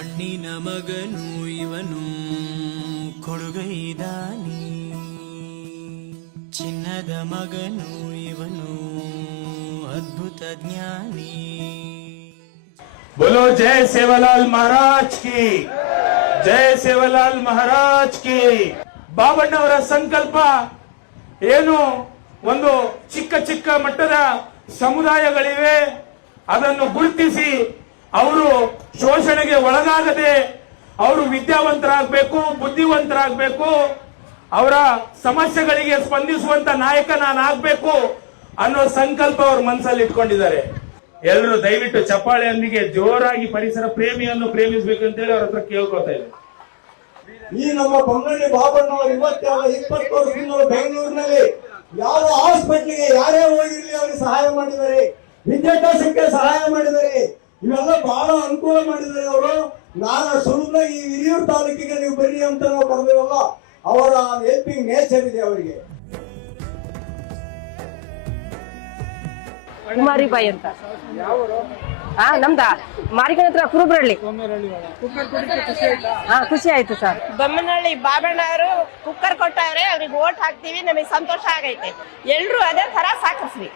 ಮಣ್ಣಿನ ಮಗನು ಇವನು ಕೊಡುಗೈದಾನಿ, ಚಿನ್ನದ ಮಗನು ಇವನು ಅದ್ಭುತ ಜ್ಞಾನಿ. बोलो जय सेवालाल महाराज की, जय सेवालाल महाराज की. ಬಾಬಣ್ಣವರ ಸಂಕಲ್ಪ ಏನು, ಒಂದು ಚಿಕ್ಕ ಚಿಕ್ಕ ಮಟ್ಟದ ಸಮುದಾಯಗಳಿವೆ, ಅದನ್ನು ಗುರುತಿಸಿ ಅವರು ಶೋಷಣೆಗೆ ಒಳಗಾಗದೆ ಅವರು ವಿದ್ಯಾವಂತರಾಗಬೇಕು, ಬುದ್ಧಿವಂತರಾಗಬೇಕು, ಅವರ ಸಮಸ್ಯೆಗಳಿಗೆ ಸ್ಪಂದಿಸುವಂತ ನಾಯಕ ನಾನಾಗಬೇಕು ಅನ್ನೋ ಸಂಕಲ್ಪ ಅವ್ರ ಮನಸ್ಸಲ್ಲಿ ಇಟ್ಕೊಂಡಿದ್ದಾರೆ. ಎಲ್ಲರೂ ದಯವಿಟ್ಟು ಚಪ್ಪಾಳೆಯೊಂದಿಗೆ ಜೋರಾಗಿ ಪರಿಸರ ಪ್ರೇಮಿಯನ್ನು ಪ್ರೇಮಿಸಬೇಕು ಅಂತ ಹೇಳಿ ಅವ್ರ ಹತ್ರ ಕೇಳ್ಕೊತಾ ಇದ್ದಾರೆ. ಈ ನಮ್ಮ ಬಂಗಡಿ ಬಾಬಣ್ಣವರು 20 ವರ್ಷದಿಂದ ಬೆಂಗಳೂರಿನಲ್ಲಿ ಯಾವ ಹಾಸ್ಪಿಟ್ಲಿಗೆ ಯಾರೇ ಹೋಗಿರ್ಲಿ ಅವ್ರಿಗೆ ಸಹಾಯ ಮಾಡಿದ್ದಾರೆ, ವಿದ್ಯಾಭ್ಯಾಸಕ್ಕೆ ಸಹಾಯ ಮಾಡಿದ್ದಾರೆ, ಇವೆಲ್ಲ ಬಹಳ ಅನುಕೂಲ ಮಾಡಿದ್ದಾರೆ ಅವರು. ನಾನು ಸುಲಭವಾಗಿ ಈ ಹಿರಿಯೂರು ತಾಲೂಕಿಗೆ ನೀವು ಬರ್ರಿ ಅಂತ ನಾವು ಕರೆದೇವಲ್ಲ, ಅವರ ಹೆಲ್ಪಿಂಗ್ ನೇಚರ್ ಇದೆ ಅವರಿಗೆ. ಕುಮಾರಿಬಾಯಿ ಅಂತ ನಮ್ದ ಮಾರಿಕನ ಹತ್ರ ಕುರುಬ್ರಳ್ಳಿ. ಖುಷಿ ಆಯ್ತು ಸರ್. ಬೊಮ್ಮನಹಳ್ಳಿ ಬಾಬಣ್ಣ ಅವರು ಕುಕ್ಕರ್ ಕೊಟ್ಟವ್ರೆ, ಅವ್ರಿಗೆ ಓಟ್ ಹಾಕ್ತಿವಿ, ನಮಗೆ ಸಂತೋಷ ಆಗೈತೆ. ಎಲ್ರು ಅದೇ ತರ ಸಾಕಿಸ್ರಿ.